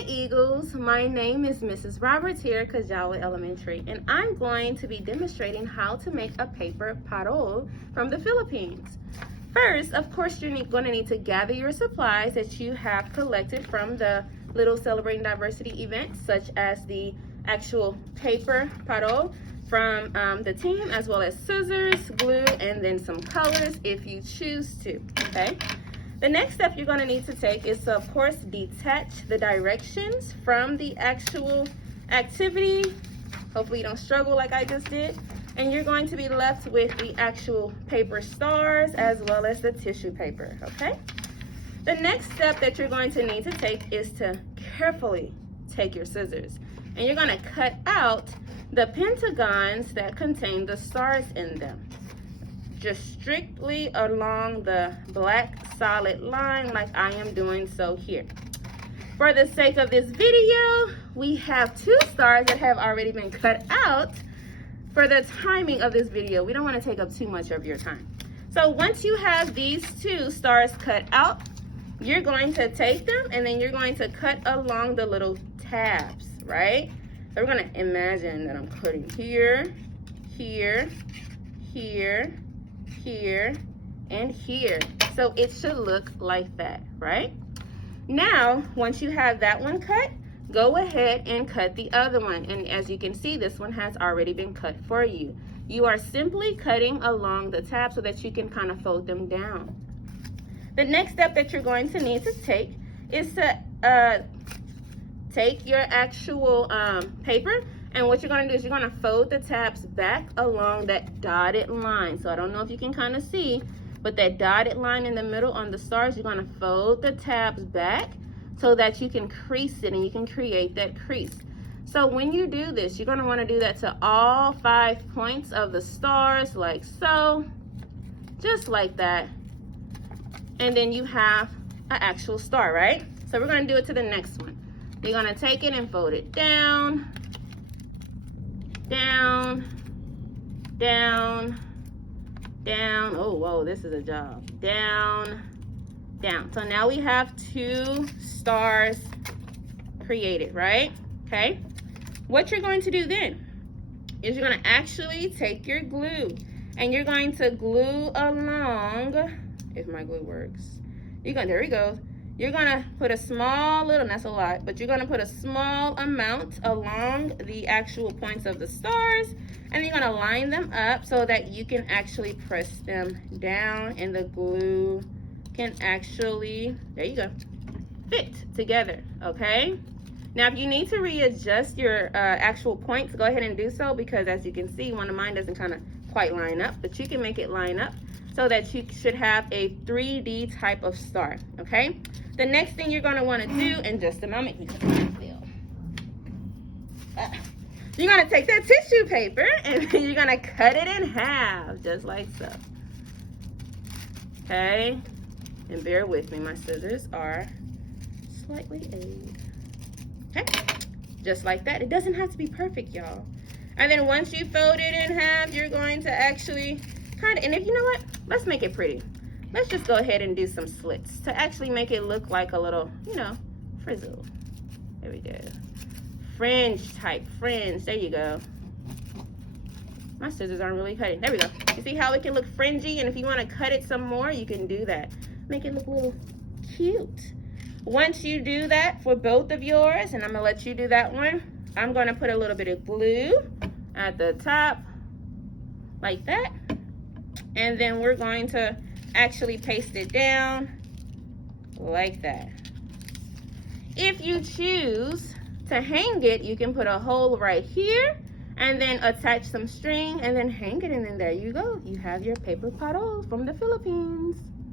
my Eagles, my name is Mrs. Roberts here, Kajawa Elementary, and I'm going to be demonstrating how to make a paper parol from the Philippines. First, of course, you're going to need to gather your supplies that you have collected from the Little Celebrating Diversity event, such as the actual paper parol from the team, as well as scissors, glue, and then some colors if you choose to, okay? The next step you're going to need to take is to, of course, detach the directions from the actual activity. Hopefully you don't struggle like I just did. And you're going to be left with the actual paper stars as well as the tissue paper, okay? The next step that you're going to need to take is to carefully take your scissors. And you're going to cut out the pentagons that contain the stars in them, just strictly along the black solid line like I am doing so here. For the sake of this video, we have 2 stars that have already been cut out for the timing of this video. We don't want to take up too much of your time. So once you have these 2 stars cut out, you're going to take them and then you're going to cut along the little tabs, right? So we're going to imagine that I'm cutting here, here, here, here, and here. So it should look like that, right? Now, once you have that one cut, go ahead and cut the other one. And as you can see, this one has already been cut for you. You are simply cutting along the tab so that you can kind of fold them down. The next step that you're going to need to take is to take your actual paper, and what you're going to do is you're going to fold the tabs back along that dotted line. So I don't know if you can kind of see, but that dotted line in the middle on the stars, you're going to fold the tabs back so that you can crease it and you can create that crease. So when you do this, you're going to want to do that to all 5 points of the stars, like so, just like that. And then you have an actual star, right? So we're going to do it to the next one. You're going to take it and fold it down, down, down, down. Oh, whoa, this is a job. Down, down. So now we have 2 stars created, right? Okay. What you're going to do then is you're going to actually take your glue and you're going to glue along, if my glue works. There we go. You're gonna put a small little, that's a lot, but you're gonna put a small amount along the actual points of the stars, and you're gonna line them up so that you can actually press them down and the glue can actually, there you go, fit together, okay? Now, if you need to readjust your actual points, go ahead and do so, because as you can see, one of mine doesn't kind of quite line up, but you can make it line up so that you should have a 3D type of star, okay? The next thing you're gonna wanna do in just a moment, you're gonna take that tissue paper and then you're gonna cut it in half, just like so. Okay, and bear with me, my scissors are slightly aged. Okay, just like that. It doesn't have to be perfect, y'all. And then once you fold it in half, you're going to actually kind of, and if you know what, let's make it pretty. Let's just go ahead and do some slits to actually make it look like a little, you know, frizzle. There we go. Fringe type, fringe. There you go. My scissors aren't really cutting. There we go. You see how it can look fringy? And if you want to cut it some more, you can do that. Make it look a little cute. Once you do that for both of yours, and I'm going to let you do that one, I'm going to put a little bit of glue at the top, like that. And then we're going to actually paste it down like that. If you choose to hang it, you can put a hole right here and then attach some string and then hang it, and then there you go. You have your paper parol from the Philippines.